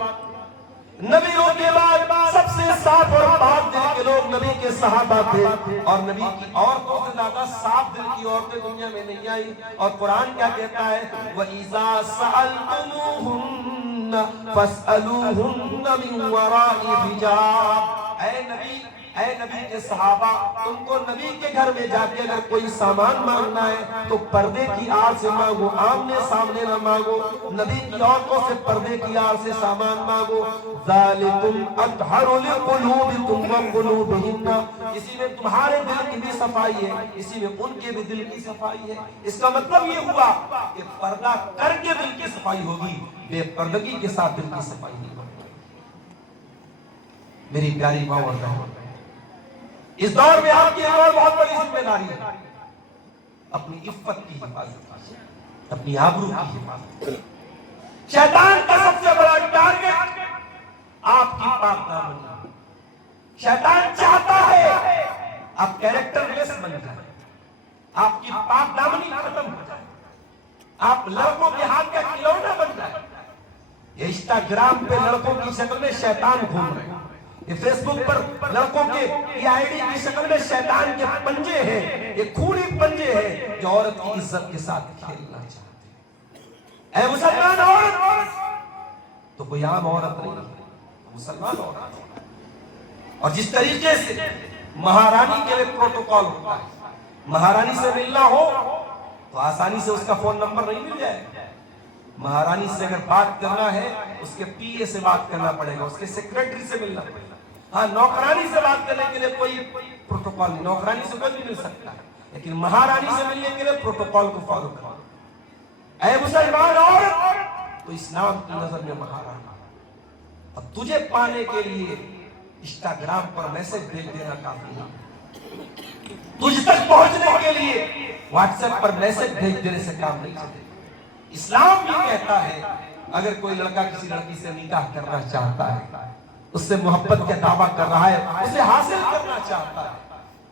نبیوں کے بعد سب سے صاف اور پاک دل کے لوگ نبی کے صحابہ تھے، اور نبی کی عورتوں سے زیادہ صاف دل کی عورتیں دنیا میں نہیں آئی۔ اور قرآن کیا کہتا ہے؟ وَإِذَا سَأَلْتُمُوهُنَّ فَاسْأَلُوهُنَّ مِنْ وَرَاءِ حِجَابٍ۔ اے نبی کے صحابہ، تم کو نبی کے گھر میں جا کے اگر کوئی سامان مانگنا ہے تو پردے کی آڑ سے مانگو، آمنے سامنے نہ مانگو۔ نبی کی عورتوں سے پردے کی آڑ سے سامان مانگو۔ ذَلِكُمْ أَطْهَرُ لِقُلُوبِكُمْ وَقُلُوبِهِنَّ، اسی میں تمہارے دل کی بھی صفائی ہے، اسی میں ان کے بھی دل کی صفائی ہے۔ اس کا مطلب یہ ہوا کہ پردہ کر کے دل کی صفائی ہوگی، بے پردگی کے ساتھ دل کی صفائی نہیں ہوگی۔ میری پیاری ماں اور بہنوں، اس دور میں آپ کی ایک اور بہت بڑی ذمہ داری ہے، اپنی عفت کی حفاظت، اپنی آبرو کی حفاظت۔ شیطان کا سب سے بڑا ٹارگٹ آپ کی پاک دامنی۔ شیطان چاہتا ہے آپ کیریکٹر لیس بن جائیں، آپ کی پاک دامنی ختم ہو جائے، آپ لڑکوں کے ہاتھ کا کھلونا بن جائے۔ یہ انسٹاگرام پہ لڑکوں کی شکل میں شیطان گھوم رہے ہیں، یہ فیس بک پر لڑکوں کے یہ آئی ڈی کی شکل میں شیطان کے پنجے ہیں، یہ خونی پنجے ہیں جو عورت کی عزت کے ساتھ کھیلنا چاہتے ہیں۔ اے مسلمان عورت تو کوئی عام عورت نہیں ہے، مسلمان عورت ہے۔ اور جس طریقے سے مہارانی کے لیے پروٹوکول ہوتا ہے، مہارانی سے ملنا ہو تو آسانی سے اس کا فون نمبر نہیں مل جائے، مہارانی سے اگر بات کرنا ہے اس کے پی اے سے بات کرنا پڑے گا، اس کے سیکریٹری سے ملنا پڑے گا۔ ہاں نوکرانی سے بات کرنے کے لیے کوئی پروٹوکول نہیں، نوکرانی سے کوئی نہیں مل سکتا، لیکن مہارانی سے ملنے کے لیے پروٹوکول کو فالو کرنا۔ اے مسلمان عورت تو اسلام کی نظر میں مہارانی، اب تجھے پانے کے لیے انسٹاگرام پر میسج بھیج دینا کافی نہیں، تجھ تک پہنچنے کے لیے واٹس ایپ پر میسج بھیج دینے سے کام نہیں چلے۔ اسلام یہ کہتا ہے اگر کوئی لڑکا کسی لڑکی سے نکاح کرنا چاہتا ہے، اس سے محبت کا دعویٰ کر رہا ہے، اسے حاصل کرنا چاہتا ہے،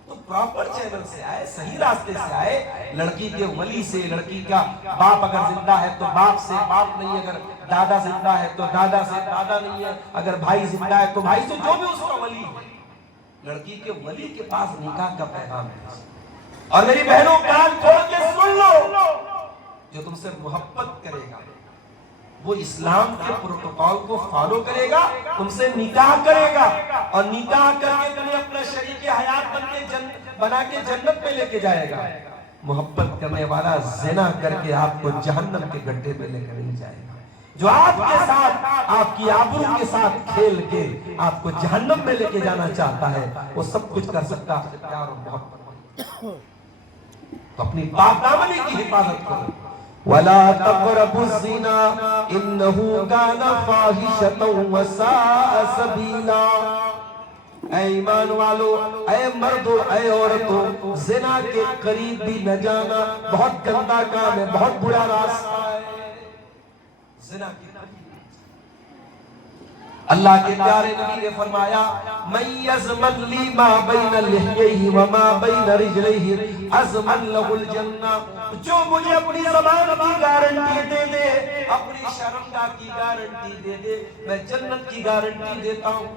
تو پراپر چینل سے آئے، صحیح راستے سے آئے، لڑکی کے ولی سے، لڑکی کا باپ اگر زندہ ہے تو باپ سے، باپ نہیں اگر دادا زندہ ہے تو دادا سے، دادا نہیں ہے اگر بھائی زندہ ہے تو بھائی سے، جو بھی اس کا ولی ہے، لڑکی کے ولی کے پاس نکاح کا پیغام ہے۔ اور میری بہنوں کان کھول کے سن لو، جو تم سے محبت کرے گا وہ اسلام کے پروٹوکول کو فالو کرے گا، تم سے نکاح کرے گا، اور نکاح کر کے تمہیں اپنا شریک حیات بنا کے جنت میں لے کے جائے گا۔ محبت کرنے والا زنا کر کے آپ کو جہنم کے گڈھے میں لے کر نہیں جائے گا۔ جو آپ کے ساتھ، آپ کی آبرو کے ساتھ کھیل کے آپ کو جہنم میں لے کے جانا چاہتا ہے، وہ سب کچھ کر سکتا ہے پیار اور محبت۔ تو اپنی پاک دامنی کی حفاظت کرو۔ وَلَا تَقْرَبُوا الزِّنَا إِنَّهُ كَانَ فَاحِشَةً وَسَاءَ سَبِيلًا۔ اے ایمان والو، اے مردو، اے عورتو، زنا کے قریب بھی نہ جانا، بہت گندا کام ہے، بہت برا راستہ ہے زنا کے قریب۔ اللہ کے پیارے نبی نے فرمایا مَن يَزْمَنْ لِي مَا بَيْنَ لِحْيَيْهِ وَمَا بَيْنَ رِجْلَيْهِ أَزْمَنْ لَهُ الْجَنَّةِ، جو مجھے اپنی زبان کی گارنٹی دے دے، اپنی شرمگاہ کی گارنٹی دے دے، میں جنت کی گارنٹی دیتا ہوں۔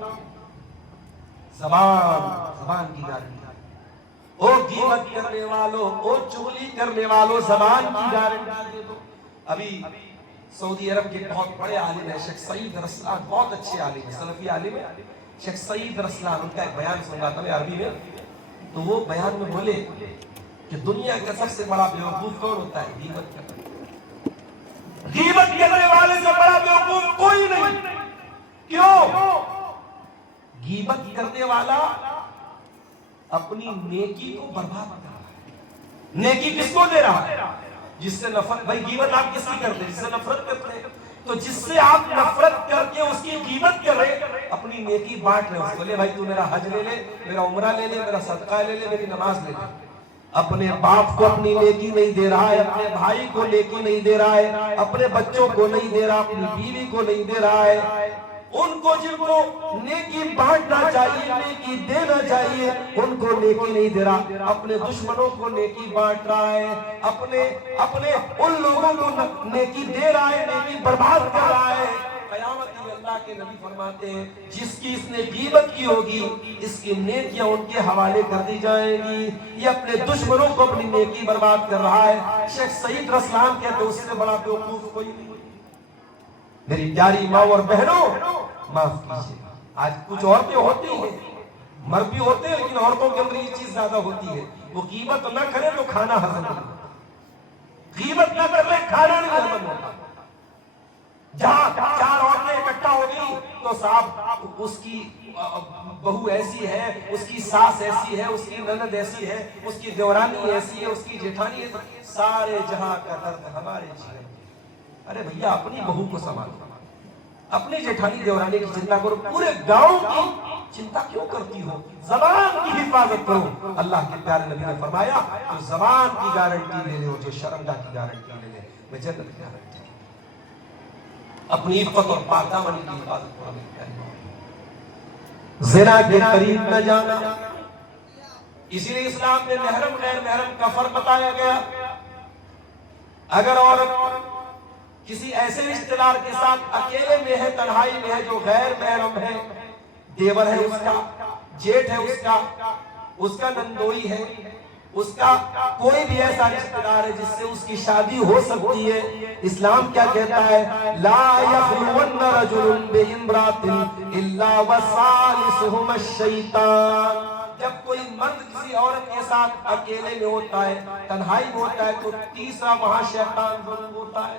زبان کی گارنٹی، او غیبت کرنے والوں، او چغلی کرنے والوں، زبان کی گارنٹی دے دو۔ ابھی سعودی عرب کے بہت بڑے عالم ہیں شیخ سعید رسلان، بہت اچھے عالم ہیں، سلفی عالم ہیں شیخ سعید رسلان، ان کا ایک بیان سن رہا تھا میں عربی میں، تو وہ بیان میں بولے کہ دنیا کا سب سے بڑا بیوقوف کون ہوتا ہے؟ غیبت کرنا، غیبت کرنے والے سے بڑا بیوقوف کوئی نہیں۔ کیوں؟ غیبت کرنے والا اپنی نیکی کو برباد کر رہا ہے۔ نیکی کس کو دے رہا ہے؟ جس سے نفرت، بھائی غیبت آپ کس کی کرتے ہیں؟ جس سے نفرت کرتے ہیں، تو جس سے آپ نفرت کر کے اس کی غیبت کر رہے، اپنی نیکی بانٹ رہے، اس کو لے بھائی تو میرا حج لے لے، میرا عمرہ لے لے، میرا صدقہ لے لے، میری نماز لے لے۔ اپنے باپ کو اپنی نیکی نہیں دے رہا ہے، اپنے بھائی کو نیکی نہیں دے رہا ہے، اپنے بچوں کو نہیں دے رہا، اپنی بیوی کو نہیں دے رہا ہے۔ ان کو جن کو نیکی بانٹنا چاہیے، نیکی دینا چاہیے، ان کو نیکی نہیں دے رہا، اپنے دشمنوں کو نیکی بانٹ رہا ہے، اپنے ان لوگوں کو نیکی دے رہا ہے، نیکی برباد کر رہا ہے۔ قیامت میں اللہ کے نبی فرماتے ہیں جس کی اس نے غیبت کی ہوگی، اس کی نیکیاں ان کے حوالے کر دی جائیں گی، یہ اپنے دشمنوں کو اپنی نیکی برباد کر رہا ہے۔ شیخ سعید رسلان کہتے ہیں اس سے بڑا بیوقوف کوئی نہیں۔ میری پیاری ماں اور بہنوں، معاف کیجیے، آج کچھ عورتیں ہوتی ہیں، مرد بھی ہوتے ہیں، لیکن عورتوں کے اندر یہ چیز زیادہ ہوتی ہے، وہ غیبت نہ کرے تو کھانا ہضم نہیں ہوتا، غیبت نہ کر لے کھانا نہیں ہضم ہوتا۔ جہاں چار عورتیں اکٹھا ہو گئی تو صاحب اس کی بہو ایسی ہے، اس کی ساس ایسی ہے، اس کی نند ایسی ہے، اس کی دیورانی ایسی ہے، اس کی جیٹھانی ایسی، سارے جہاں کا درد ہمارے جینے۔ ارے بھیا اپنی بہو کو سنبھالو، اپنی جیٹھانی دیورانی کی چنتا کرو، پورے گاؤں کی چنتا کیوں کرتی ہو؟ زبان کی حفاظت کرو۔ اللہ کے پیارے نبی نے فرمایا جو زبان کی گارنٹی لے لے، جو شرمگاہ کی گارنٹی لے لے، میں جنت کی گارنٹی لے لے۔ اپنی عفت اور پاک دامنی کی حفاظت کرو۔ زنا کے قریب نہ جانا، اسی لیے اسلام میں محرم غیر محرم کا فرق بتایا گیا۔ اگر عورت کسی ایسے رشتہ دار کے ساتھ اکیلے میں ہے، تنہائی میں ہے، جو غیر محرم ہے، دیور ہے اس کا، جیٹ ہے اس کا نندوئی ہے، اس کا کوئی بھی ایسا رشتہ دار ہے جس سے اس کی شادی ہو سکتی ہے، اسلام کیا کہتا ہے؟ لا یخلون رجل بامرأۃ الا وثالثهما الشیطان۔ جب کوئی مرد کسی عورت کے ساتھ اکیلے میں ہوتا ہے، تنہائی میں ہوتا ہے، تو تیسرا وہاں شیطان ضرور ہوتا ہے۔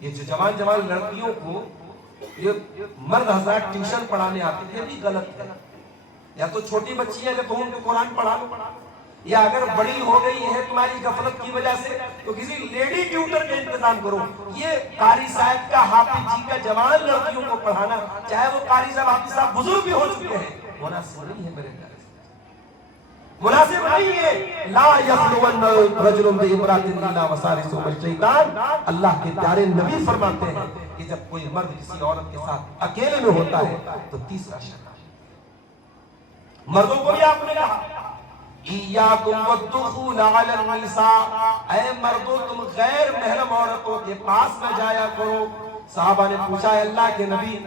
یہ جو جوان لڑکیوں کو یہ مرد حضرات ٹیوشن پڑھانے آتے ہیں، یہ بھی غلط ہے۔ یا تو چھوٹی بچی ہے جب تم ان کو قرآن پڑھا لو، یا اگر بڑی ہو گئی ہے تمہاری غفلت کی وجہ سے تو کسی لیڈی ٹیوٹر کا انتظام کرو۔ یہ قاری صاحب کا، حافظ جی کا جوان لڑکیوں کو پڑھانا، چاہے وہ قاری صاحب حافظ صاحب بزرگ بھی ہو چکے ہیں، مناسب نہیں ہے میرے خیال سے، مناسب نہیں ہے۔ لا یخلون رجل بامرأۃ الا وثالثهما الشیطان۔ اللہ کے پیارے نبی فرماتے ہیں کہ جب کوئی مرد کسی عورت کے ساتھ اکیلے میں ہوتا ہے تو تیسرا شیطان۔ مردوں کو بھی آپ نے کہا ایاکم والدخول علی النساء، اے مردوں تم غیر محرم عورتوں کے پاس نہ جایا کرو۔ صحابہ نے پوچھا ہے اللہ کے نبی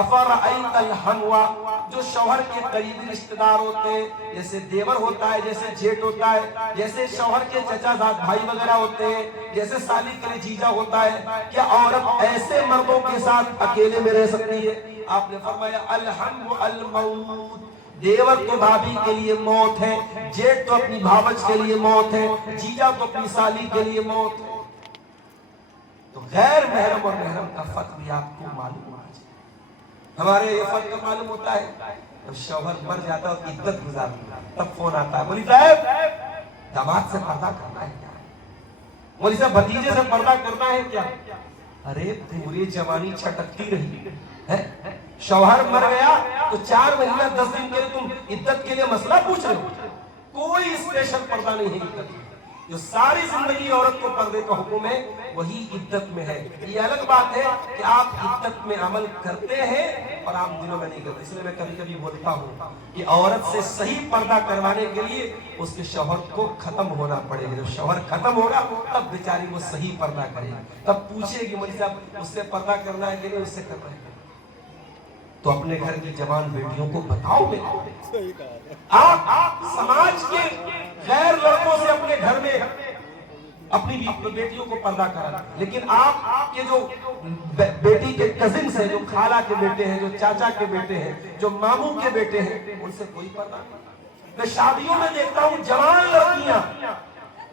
افرأیت الحنوا، جو شوہر کے قریبی رشتہ دار ہوتے ہیں، جیسے دیور ہوتا ہے، جیسے جیٹ ہوتا ہے، جیسے شوہر کے چچا زاد بھائی وغیرہ ہوتے ہیں، جیسے سالی کے لیے جیجا ہوتا ہے، کیا عورت ایسے مردوں کے ساتھ اکیلے میں رہ سکتی ہے؟ آپ نے فرمایا الحنو الموت، دیور تو بھابھی کے لیے موت ہے، جیٹ تو اپنی بھاوج کے لیے موت ہے، جیجا تو اپنی سالی کے لیے موت ہے۔ تو غیر محرم اور محرم کا فرق بھی آپ کو معلوم ہونا چاہیے۔ ہمارے یہ فرق معلوم ہوتا ہے جب شوہر مر جاتا ہے اور عدت گزارتا ہے، تب فون آتا ہے، مولی صاحب داماد سے پردہ کرنا ہے کیا؟ مولی صاحب بھتیجے سے پردہ کرنا ہے کیا؟ ارے پوری جوانی چھٹکتی رہی ہے، شوہر مر گیا تو 4 مہینہ 10 دن کے لیے تم عدت کے لیے مسئلہ پوچھ رہے ہو۔ کوئی اسپیشل پردہ نہیں ہے عدت میں، جو ساری زندگی عورت کو پردے کا حکم ہے وہی عدت میں ہے۔ یہ الگ بات ہے کہ آپ عدت میں عمل کرتے ہیں اور عام دنوں میں نہیں کرتے۔ اس لیے میں کبھی کبھی بولتا ہوں کہ عورت سے صحیح پردہ کروانے کے لیے اس کے شوہر کو ختم ہونا پڑے گا۔ جب شوہر ختم ہوگا تب بیچاری وہ صحیح پردہ کرے گی، تب پوچھے گی مجھے صاحب اس سے پردہ کرنا ہے کہ نہیں، اس سے کرنا ہے۔ تو اپنے گھر کی جوان بیٹیوں کو بتاؤ میرے، آپ سماج کے غیر لڑکوں سے اپنے گھر میں اپنی بیٹیوں کو پردہ کرا، لیکن آپ کے جو بیٹی کے کزنز ہیں، جو خالہ کے بیٹے ہیں، جو چاچا کے بیٹے ہیں، جو ماموں کے بیٹے ہیں، ان سے کوئی پردہ نہیں۔ میں شادیوں میں دیکھتا ہوں جوان لڑکیاں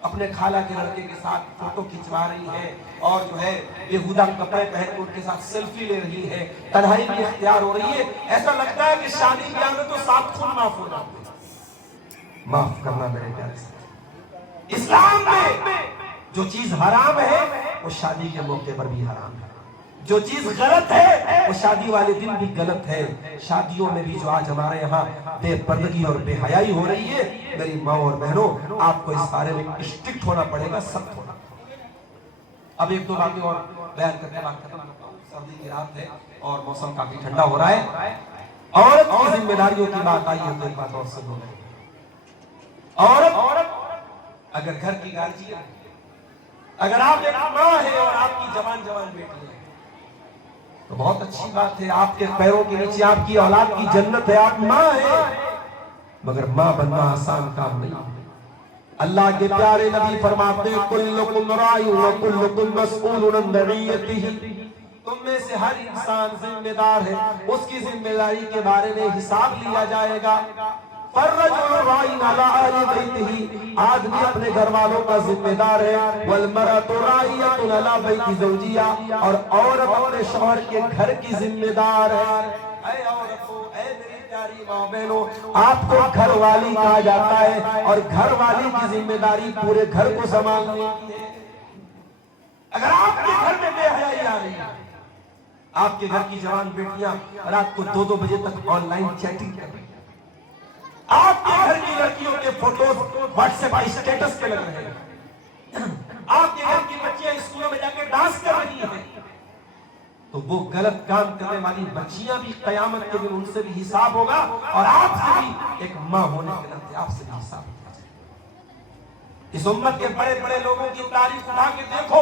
اپنے خالہ کے لڑکے کے ساتھ فوٹو کھنچوا رہی ہے اور جو ہے بیہودہ کپڑے پہن کر ان کے ساتھ سیلفی لے رہی ہے، تنہائی بھی اختیار ہو رہی ہے۔ ایسا لگتا ہے کہ شادی بیاہ میں تو 7 خون معاف ہو جاتے ہیں۔ معاف کرنا میرے پیارے سے، اسلام میں جو چیز حرام ہے وہ شادی کے موقع پر بھی حرام ہے، جو چیز غلط ہے وہ شادی والے دن بھی غلط ہے۔ شادیوں میں بھی جو آج ہمارے یہاں بے پردگی اور بے حیائی ہو رہی ہے، میری ماں اور بہنوں آپ کو اس بارے میں اسٹرکٹ ہونا پڑے گا، سخت ہونا پڑے گا۔ اب 1-2 باتیں اور بیان کرتے بات ختم کرتا ہوں۔ سردی کی رات ہے اور موسم کافی ٹھنڈا ہو رہا ہے۔ عورت کی ذمہ داریوں کی بات آئی ہے تو ایک بات اور سن لو۔ عورت اگر گھر کی گارجین ہے، اگر آپ ایک ماں ہے اور آپ کی جوان بیٹی ہے تو بہت اچھی بات ہے، آپ کے پیروں کے نیچے آپ کی اولاد کی جنت ہے، آپ ماں ہیں، مگر ماں بننا آسان کام نہیں ہے۔ اللہ کے پیارے نبی فرماتے ہیں کلکم راع وکلکم مسئول عن رعیتہ، تم میں سے ہر انسان ذمہ دار ہے، اس کی ذمہ داری کے بارے میں حساب لیا جائے گا۔ فالرجل راع علی اہل بیتہ، آدمی اپنے گھر والوں کا ذمہ دار ہے، والمرأة راعیۃ علی بیت زوجہا، اور عورت اپنے شوہر کے گھر کی ذمہ دار ہے۔ اے عورتوں، اے میری پیاری ماں بہنوں، آپ کو گھر والی کہا جاتا ہے اور گھر والی کی ذمہ داری پورے گھر کو سنبھالنے کی ہے۔ اگر آپ کے گھر میں بے حیائی آ رہی ہے، آپ کے گھر کی جوان بیٹیاں رات کو 2-2 بجے تک آن لائن چیٹنگ کر رہی ہیں، آپ کے گھر کی لڑکیوں کے فوٹوز واٹس ایپ پر سٹیٹس پہ لگ رہے ہیں، آپ کے گھر کی بچیاں اسکولوں میں جا کے ڈانس کر رہی ہیں، تو وہ غلط کام کرنے والی بچیاں بھی قیامت کے دن ان سے بھی حساب ہوگا، اور آپ سے بھی ایک ماں ہونے کے ناطے آپ سے بھی حساب ہوگا۔ اس امت کے بڑے بڑے لوگوں کی تاریخ اٹھا کے دیکھو،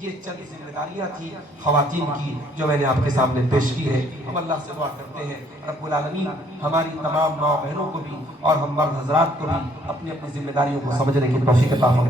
یہ چند ذمہ داریاں تھیں خواتین کی جو میں نے آپ کے سامنے پیش کی ہے. ہم اللہ سے دعا کرتے ہیں رب العالمین ہماری تمام ماں بہنوں کو بھی اور ہم مرد حضرات کو بھی اپنی اپنی ذمہ داریوں کو سمجھنے کی توفیق عطا فرمائے.